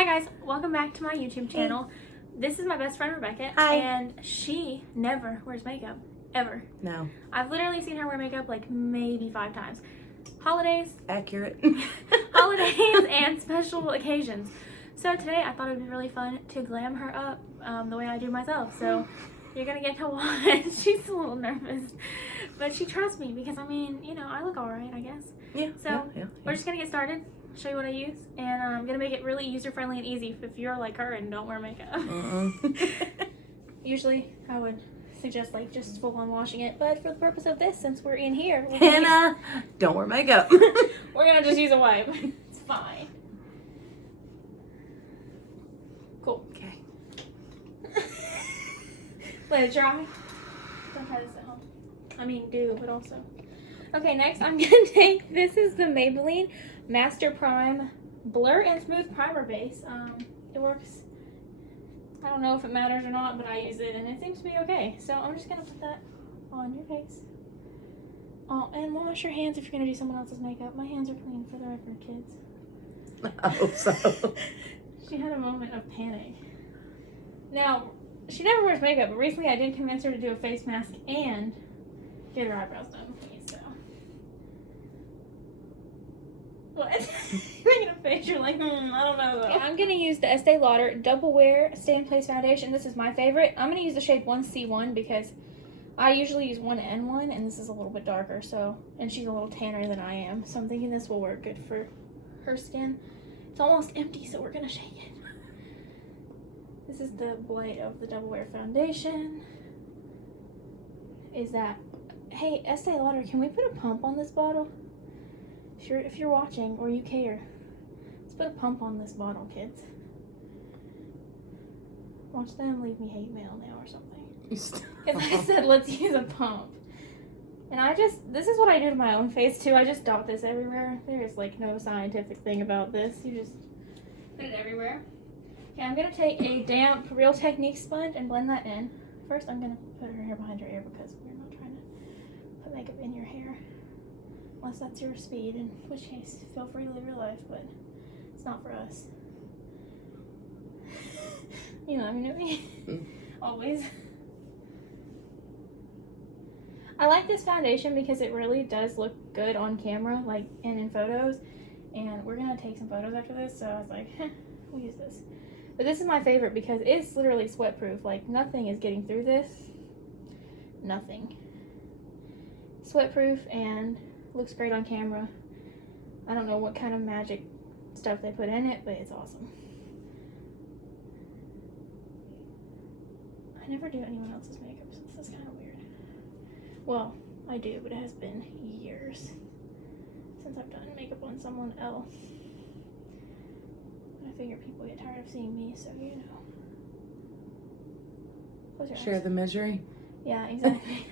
Hi guys, welcome back to my YouTube channel. This is my best friend Rebecca. Hi. And she never wears makeup, ever. No. I've literally seen her wear makeup like maybe 5 times. Holidays. Accurate. Holidays and special occasions. So today I thought it would be really fun to glam her up the way I do myself. So you're gonna get to watch. She's a little nervous, but she trusts me because I mean, you know, I look alright, I guess. Yeah. So we're just gonna get started. Show you what I use, and I'm gonna make it really user friendly and easy if you're like her and don't wear makeup. Usually I would suggest like just full on washing it, but for the purpose of this, since we're in here, don't wear makeup. We're gonna just use a wipe. It's fine. Cool. Okay. Let it dry. Don't try this at home. I mean, do, but also. Okay, next I'm gonna take, this is the Maybelline Master Prime Blur and Smooth Primer Base. It works, I don't know if it matters or not, but I use it and it seems to be okay. So I'm just gonna put that on your face. Oh, and wash your hands if you're gonna do someone else's makeup. My hands are clean, for the record, kids. I hope so. She had a moment of panic. Now, she never wears makeup, but recently I did convince her to do a face mask and get her eyebrows done, please, so. What? You're making a face, you're like, I don't know though. Yeah, I'm gonna use the Estee Lauder Double Wear Stay in Place Foundation. This is my favorite. I'm gonna use the shade 1C1 because I usually use 1N1 and this is a little bit darker, so, and she's a little tanner than I am, so I'm thinking this will work good for her skin. It's almost empty, so we're gonna shake it. This is the blight of the Double Wear Foundation. Is that, hey, Estee Lauder, can we put a pump on this bottle? If you're watching or you care, let's put a pump on this bottle, kids. Watch them leave me hate mail now or something. Because I said let's use a pump. And this is what I do to my own face too. I just dot this everywhere. There is like no scientific thing about this. You just put it everywhere. Okay, I'm gonna take a damp Real Technique sponge and blend that in. First, I'm gonna put her hair behind her ear because we're not trying to put makeup in your hair. Unless that's your speed, in which case, feel free to live your life, but it's not for us. You know what I mean? Always. I like this foundation because it really does look good on camera, like, and in photos. And we're gonna take some photos after this, so I was like, we'll use this. But this is my favorite because it's literally sweat proof. Like, nothing is getting through this. Nothing. Sweat proof and looks great on camera. I don't know what kind of magic stuff they put in it, but it's awesome. I never do anyone else's makeup, so this is kind of weird. Well, I do, but it has been years since I've done makeup on someone else. I figure people get tired of seeing me, so you know. Close your eyes. Share the misery. Yeah, exactly.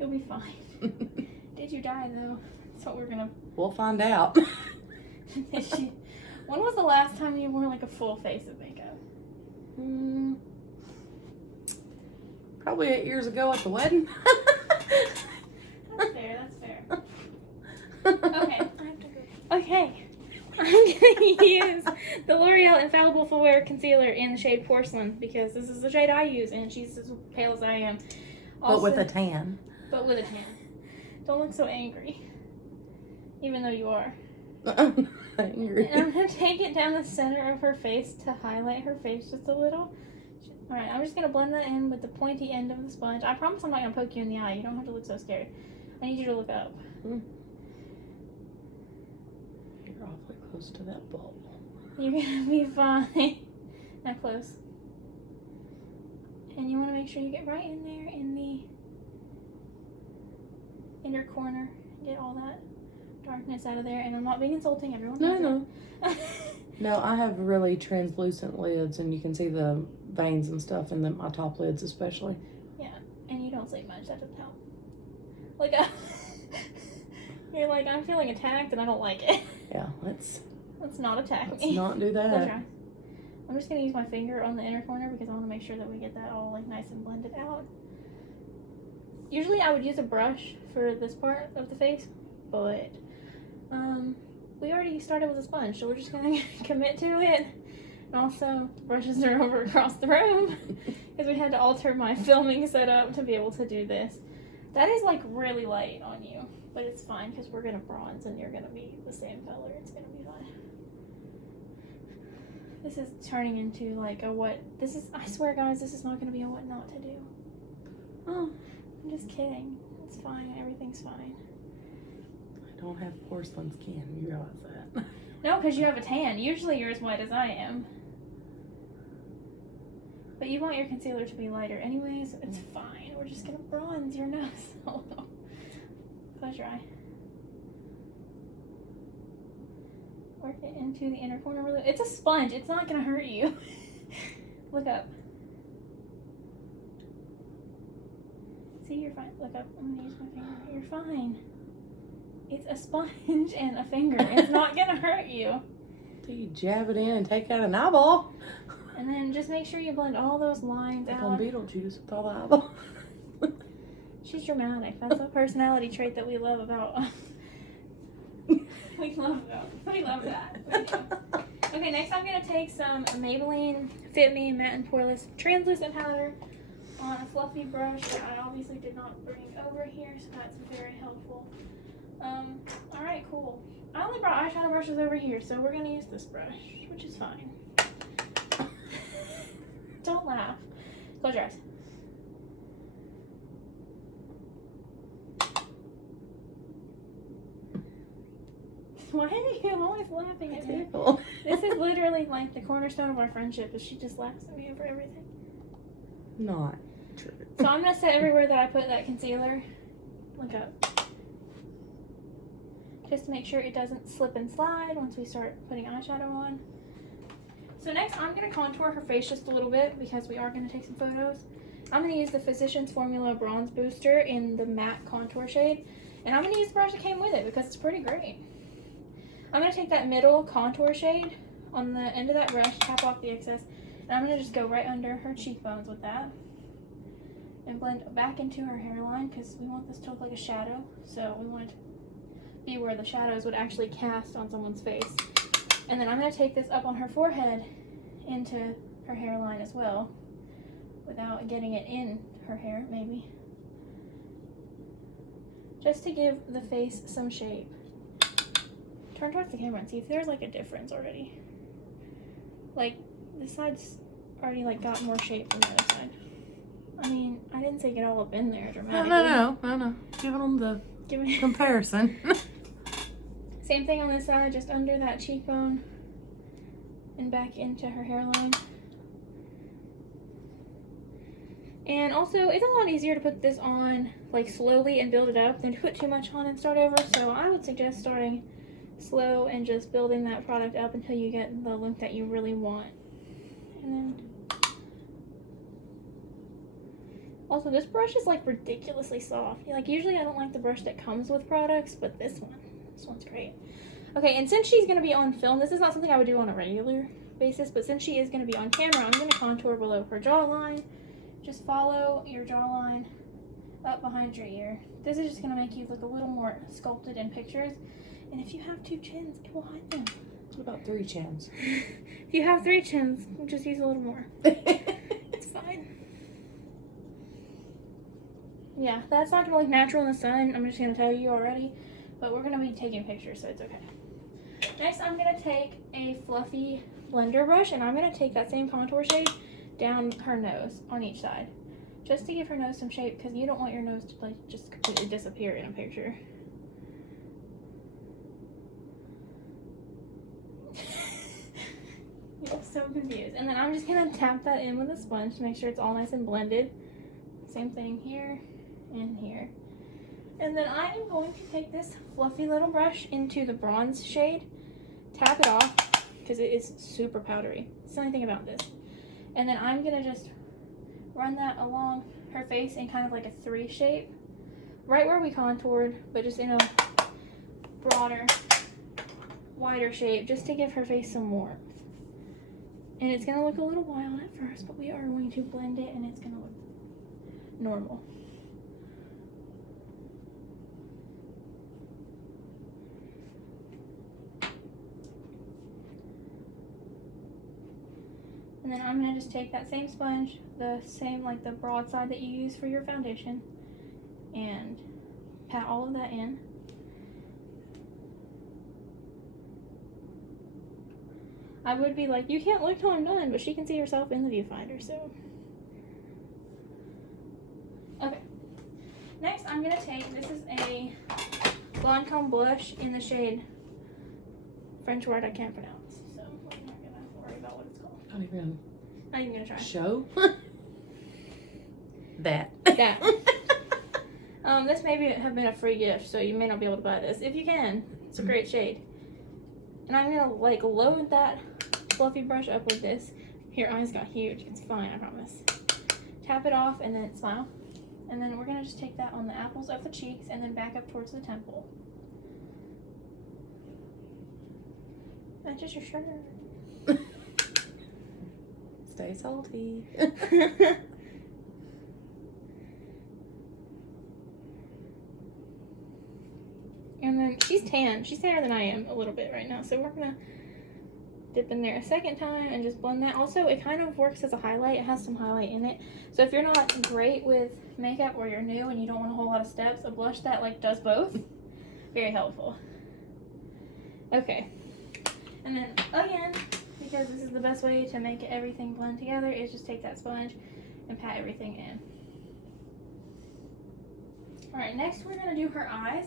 You'll be fine. Did you die though? That's what we're gonna. We'll find out. When was the last time you wore like a full face of makeup? Probably 8 years ago at the wedding. That's fair. That's fair. Okay. I have to go. Okay. I'm gonna use the L'Oreal Infallible Full Wear Concealer in the shade Porcelain because this is the shade I use, and she's as pale as I am. Also, but with a tan. But with a tan. Don't look so angry. Even though you are. Angry. And I'm going to take it down the center of her face to highlight her face just a little. Alright, I'm just going to blend that in with the pointy end of the sponge. I promise I'm not going to poke you in the eye. You don't have to look so scared. I need you to look up. You're awfully close to that bulb. You're going to be fine. Not close. And you want to make sure you get right in there in the inner corner. Get all that darkness out of there. And I'm not being insulting, everyone. No. No, I have really translucent lids, and you can see the veins and stuff in my top lids especially. Yeah, and you don't sleep much. That doesn't help. Like, you're like, I'm feeling attacked and I don't like it. Yeah, let's not attack me. Let's not do that. I'm just going to use my finger on the inner corner because I want to make sure that we get that all like nice and blended out. Usually I would use a brush for this part of the face, but we already started with a sponge, so we're just going to commit to it And also, brushes are over across the room because we had to alter my filming setup to be able to do this. That is like really light on you, but it's fine because we're gonna bronze and you're gonna be the same color. It's gonna be fine. This is turning into like a what? This is, I swear, guys, this is not gonna be a what not to do. Oh, I'm just kidding. It's fine. Everything's fine. I don't have porcelain skin. You realize that? No, because you have a tan. Usually you're as white as I am. But you want your concealer to be lighter anyways. It's fine. We're just going to bronze your nose. Oh, no. Close your eye. Work it into the inner corner really. It's a sponge. It's not going to hurt you. Look up. See, you're fine. Look up. I'm going to use my finger. You're fine. It's a sponge and a finger. It's not going to hurt you. So you jab it in and take out an eyeball. And then just make sure you blend all those lines Like out. on Beetlejuice with all the eyeballs. She's dramatic. That's a personality trait that we love about. we love that. We do. Okay, next I'm going to take some Maybelline Fit Me Matte and Poreless Translucent Powder on a fluffy brush that I obviously did not bring over here, so that's very helpful. Alright, cool. I only brought eyeshadow brushes over here, so we're going to use this brush, which is fine. Don't laugh. Close your eyes. Why are you always laughing at me? This is literally like the cornerstone of our friendship, is she just laughs at me over everything. Not true. So I'm going to set everywhere that I put that concealer. Look up. Just to make sure it doesn't slip and slide once we start putting eyeshadow on. So next I'm going to contour her face just a little bit because we are going to take some photos. I'm going to use the Physicians Formula Bronze Booster in the matte contour shade. And I'm going to use the brush that came with it because it's pretty great. I'm going to take that middle contour shade on the end of that brush, tap off the excess, and I'm going to just go right under her cheekbones with that. And blend back into her hairline because we want this to look like a shadow. So we want it to be where the shadows would actually cast on someone's face. And then I'm going to take this up on her forehead into her hairline as well, without getting it in her hair, maybe. Just to give the face some shape. Turn towards the camera and see if there's like a difference already. Like, this side's already like got more shape than the other side. I mean, I didn't say get all up in there dramatically. No. Give them the comparison. Same thing on this side, just under that cheekbone and back into her hairline. And also, it's a lot easier to put this on like slowly and build it up than to put too much on and start over. So I would suggest starting slow and just building that product up until you get the look that you really want. And then also, this brush is like ridiculously soft. Like, usually I don't like the brush that comes with products, but this one's great. Okay, and since she's going to be on film, this is not something I would do on a regular basis, but since she is going to be on camera, I'm going to contour below her jawline. Just follow your jawline up behind your ear. This is just going to make you look a little more sculpted in pictures. And if you have 2 chins, it will hide them. What about 3 chins? If you have 3 chins, just use a little more. It's fine. Yeah, that's not going to look natural in the sun. I'm just going to tell you already. But we're going to be taking pictures, so it's okay. Next, I'm going to take a fluffy blender brush, and I'm going to take that same contour shade down her nose on each side. Just to give her nose some shape, because you don't want your nose to like just completely disappear in a picture. You're so confused. And then I'm just going to tap that in with a sponge to make sure it's all nice and blended. Same thing here and here. And then I am going to take this fluffy little brush into the bronze shade, tap it off, because it is super powdery. It's the only thing about this. And then I'm going to just run that along her face in kind of like a 3 shape, right where we contoured, but just in a broader, wider shape, just to give her face some warmth. And it's going to look a little wild at first, but we are going to blend it and it's going to look normal. And then I'm going to just take that same sponge, the same like the broad side that you use for your foundation, and pat all of that in. I would be like, you can't look till I'm done, but she can see herself in the viewfinder, so. Okay. Next, I'm going to take, this is a blonde comb blush in the shade, French word I can't pronounce, so I'm not going to worry about what it's called. Not even going to try. Show? That. This may have been a free gift, so you may not be able to buy this. If you can, it's a great shade. And I'm going to like load that fluffy brush up with this. Your eyes got huge. It's fine, I promise. Tap it off and then smile. And then we're going to just take that on the apples of the cheeks and then back up towards the temple. Matches your shirt. Stay salty. And then she's tan. She's tanner than I am a little bit right now. So we're going to dip in there a second time and just blend that. Also, it kind of works as a highlight. It has some highlight in it. So if you're not great with makeup or you're new and you don't want a whole lot of steps, a blush that like does both, very helpful. Okay. And then again, because this is the best way to make everything blend together, is just take that sponge and pat everything in. Alright, next we're going to do her eyes.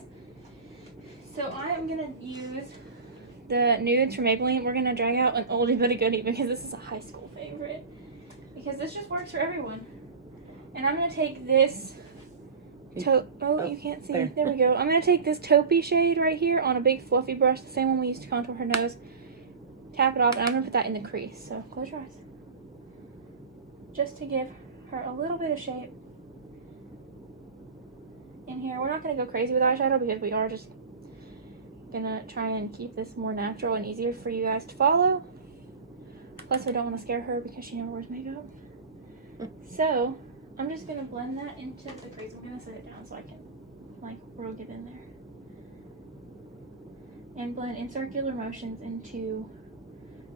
So I am going to use the nudes from Maybelline. We're going to drag out an oldie but a goodie because this is a high school favorite. Because this just works for everyone. And I'm going to take this, you can't see. There we go. I'm going to take this taupey shade right here on a big fluffy brush, the same one we used to contour her nose. Tap it off, and I'm going to put that in the crease. So close your eyes. Just to give her a little bit of shape in here. We're not going to go crazy with eyeshadow because we are just going to try and keep this more natural and easier for you guys to follow. Plus, we don't want to scare her because she never wears makeup. So, I'm just going to blend that into the crease. I'm going to set it down so I can, like, rogue it in there. And blend in circular motions into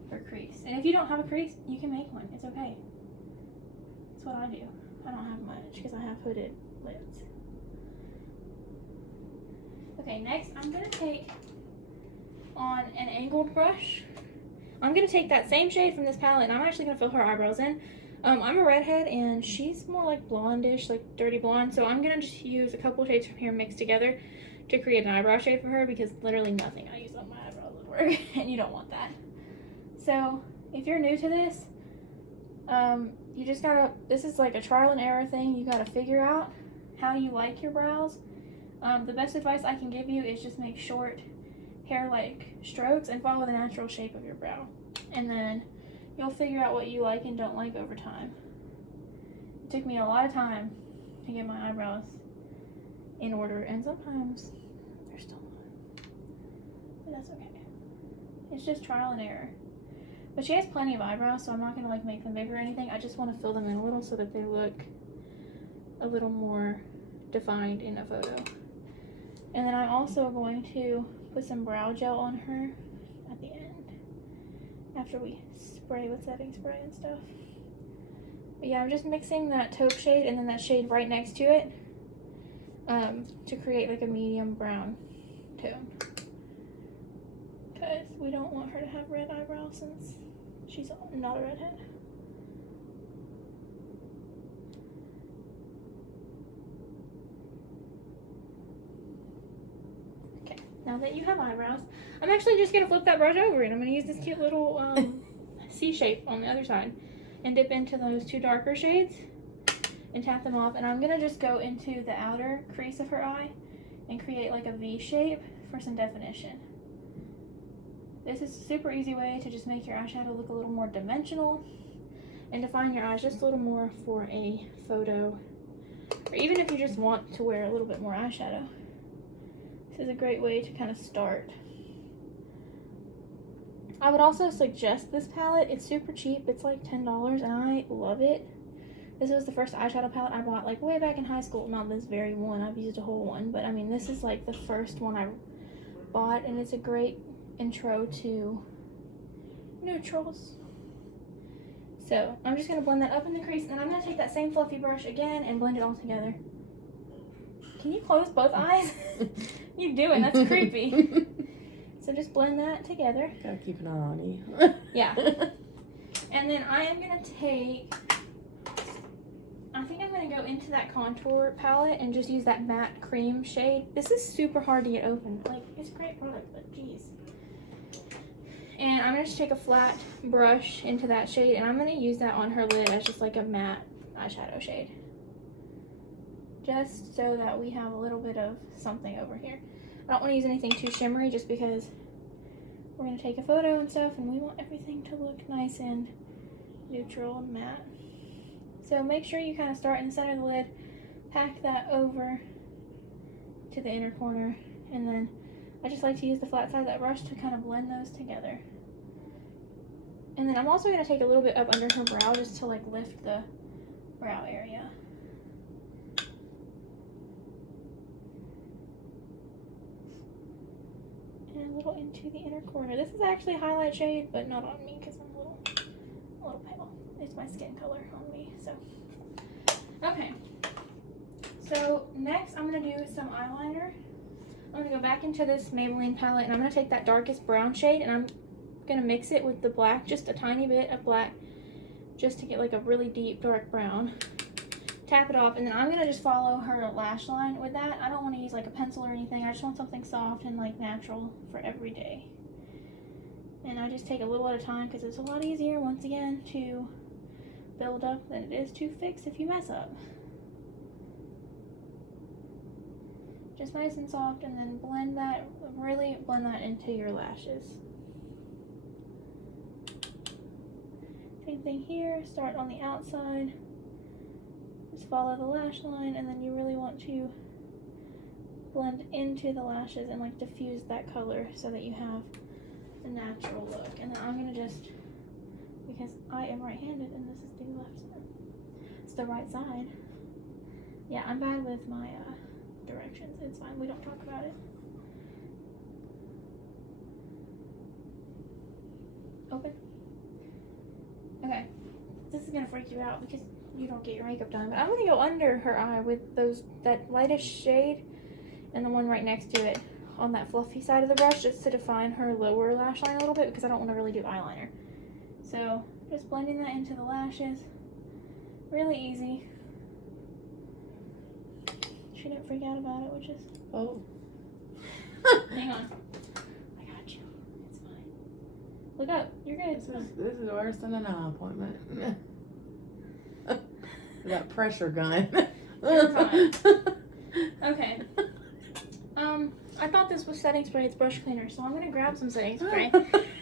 her crease. And if you don't have a crease, you can make one. It's okay. That's what I do. I don't have much because I have hooded lids. Okay, next I'm going to take on an angled brush. I'm going to take that same shade from this palette and I'm actually going to fill her eyebrows in. I'm a redhead and she's more like blondish, like dirty blonde. So I'm going to just use a couple shades from here mixed together to create an eyebrow shade for her because literally nothing I use on my eyebrows would work and you don't want that. So if you're new to this, you just gotta, this is like a trial and error thing. You gotta figure out how you like your brows. The best advice I can give you is just make short hair-like strokes and follow the natural shape of your brow. And then you'll figure out what you like and don't like over time. It took me a lot of time to get my eyebrows in order, and sometimes they're still not. But that's okay. It's just trial and error. But she has plenty of eyebrows, so I'm not going to like make them big or anything. I just want to fill them in a little so that they look a little more defined in a photo. And then I'm also going to put some brow gel on her at the end after we spray with setting spray and stuff. But yeah, I'm just mixing that taupe shade and then that shade right next to it to create like a medium brown tone. Because we don't want her to have red eyebrows since she's not a redhead. Okay, now that you have eyebrows, I'm actually just going to flip that brush over and I'm going to use this cute little C shape on the other side and dip into those two darker shades and tap them off. And I'm going to just go into the outer crease of her eye and create like a V shape for some definition. This is a super easy way to just make your eyeshadow look a little more dimensional and define your eyes just a little more for a photo, or even if you just want to wear a little bit more eyeshadow. This is a great way to kind of start. I would also suggest this palette. It's super cheap. It's like $10 and I love it. This was the first eyeshadow palette I bought like way back in high school. Not this very one. I've used a whole one, but I mean this is like the first one I bought and it's a great intro to neutrals. So I'm just going to blend that up in the crease, and then I'm going to take that same fluffy brush again and blend it all together. Can you close both eyes? You doing? That's creepy. So just blend that together. Gotta keep an eye on you. Yeah. And then I am going to take, I think I'm going to go into that contour palette and just use that matte cream shade. This is super hard to get open. Like, it's a great product, but geez. And I'm going to just take a flat brush into that shade, and I'm going to use that on her lid as just like a matte eyeshadow shade. Just so that we have a little bit of something over here. I don't want to use anything too shimmery just because we're going to take a photo and stuff, and we want everything to look nice and neutral and matte. So make sure you kind of start in the center of the lid, pack that over to the inner corner, and then I just like to use the flat side of that brush to kind of blend those together. And then I'm also going to take a little bit up under her brow just to like lift the brow area. And a little into the inner corner. This is actually a highlight shade, but not on me because I'm a little pale. It's my skin color on me, so. Okay. So next I'm going to do some eyeliner. I'm going to go back into this Maybelline palette, and I'm going to take that darkest brown shade, and I'm going to mix it with the black, just a tiny bit of black, just to get like a really deep dark brown. Tap it off, and then I'm going to just follow her lash line with that. I don't want to use like a pencil or anything. I just want something soft and like natural for every day. And I just take a little at a time because it's a lot easier, once again, to build up than it is to fix if you mess up. Just nice and soft, and then blend that, really blend that into your lashes. Same thing here, start on the outside, just follow the lash line, and then you really want to blend into the lashes and like diffuse that color so that you have a natural look. And then I'm gonna just, because I am right-handed and this is the left side, it's the right side. Yeah, I'm bad with my directions. It's fine. We don't talk about it. Open. Okay. This is gonna freak you out because you don't get your makeup done. But I'm gonna go under her eye with that lightest shade and the one right next to it on that fluffy side of the brush, just to define her lower lash line a little bit because I don't want to really do eyeliner. So just blending that into the lashes. Really easy. She didn't freak out about it, which is... Oh. Hang on. I got you. It's fine. Look up. You're good. This is worse than an eye appointment. That pressure gun. You're fine. Okay. I thought this was setting spray. It's brush cleaner, so I'm going to grab some setting spray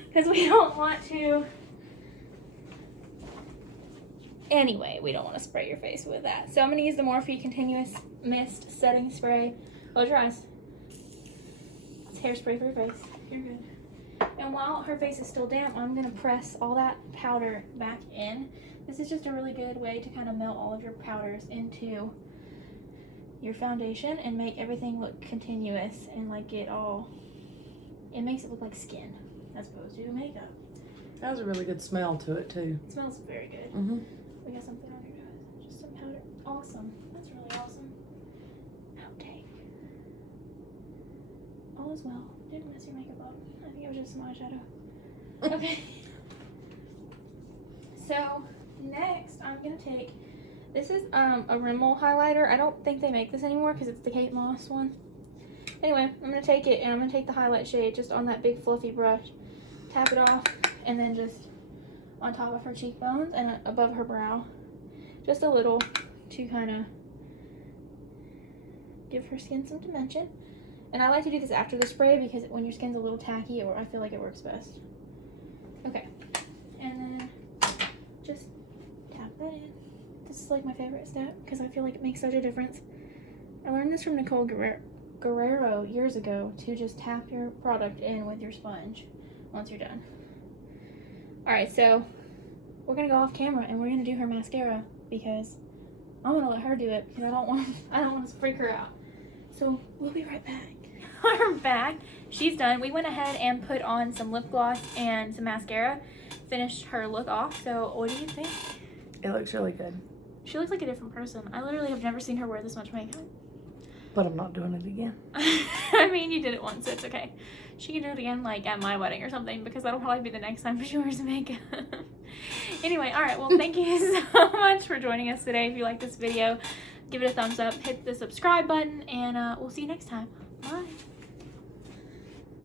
because we don't want to... Anyway, we don't want to spray your face with that. So I'm going to use the Morphe Continuous Mist Setting Spray. Close your eyes. It's hairspray for your face. You're good. And while her face is still damp, I'm going to press all that powder back in. This is just a really good way to kind of melt all of your powders into your foundation and make everything look continuous and like it makes it look like skin as opposed to makeup. That has a really good smell to it too. It smells very good. Mm-hmm. We got something on your nose. Just some powder. Awesome. That's really awesome. Outtake. All is well. Didn't mess your makeup up. I think it was just some eyeshadow. Okay. So next I'm gonna take, this is a Rimmel highlighter. I don't think they make this anymore because it's the Kate Moss one. Anyway, I'm gonna take it and I'm gonna take the highlight shade just on that big fluffy brush, tap it off, and then just on top of her cheekbones and above her brow, just a little to kind of give her skin some dimension. And I like to do this after the spray because when your skin's a little tacky, I feel like it works best. Okay, and then just tap that in. This is like my favorite step because I feel like it makes such a difference. I learned this from Nicole Guerrero years ago, to just tap your product in with your sponge once you're done. Alright, so we're gonna go off camera and we're gonna do her mascara because I'm gonna let her do it because I don't want to freak her out. So we'll be right back. We're back. She's done. We went ahead and put on some lip gloss and some mascara. finished her look off. So what do you think? It looks really good. She looks like a different person. I literally have never seen her wear this much makeup. But I'm not doing it again. I mean, you did it once, so it's okay. She can do it again, like, at my wedding or something, because that'll probably be the next time she wears makeup. Anyway, alright, well, thank you so much for joining us today. If you like this video, give it a thumbs up, hit the subscribe button, and we'll see you next time. Bye.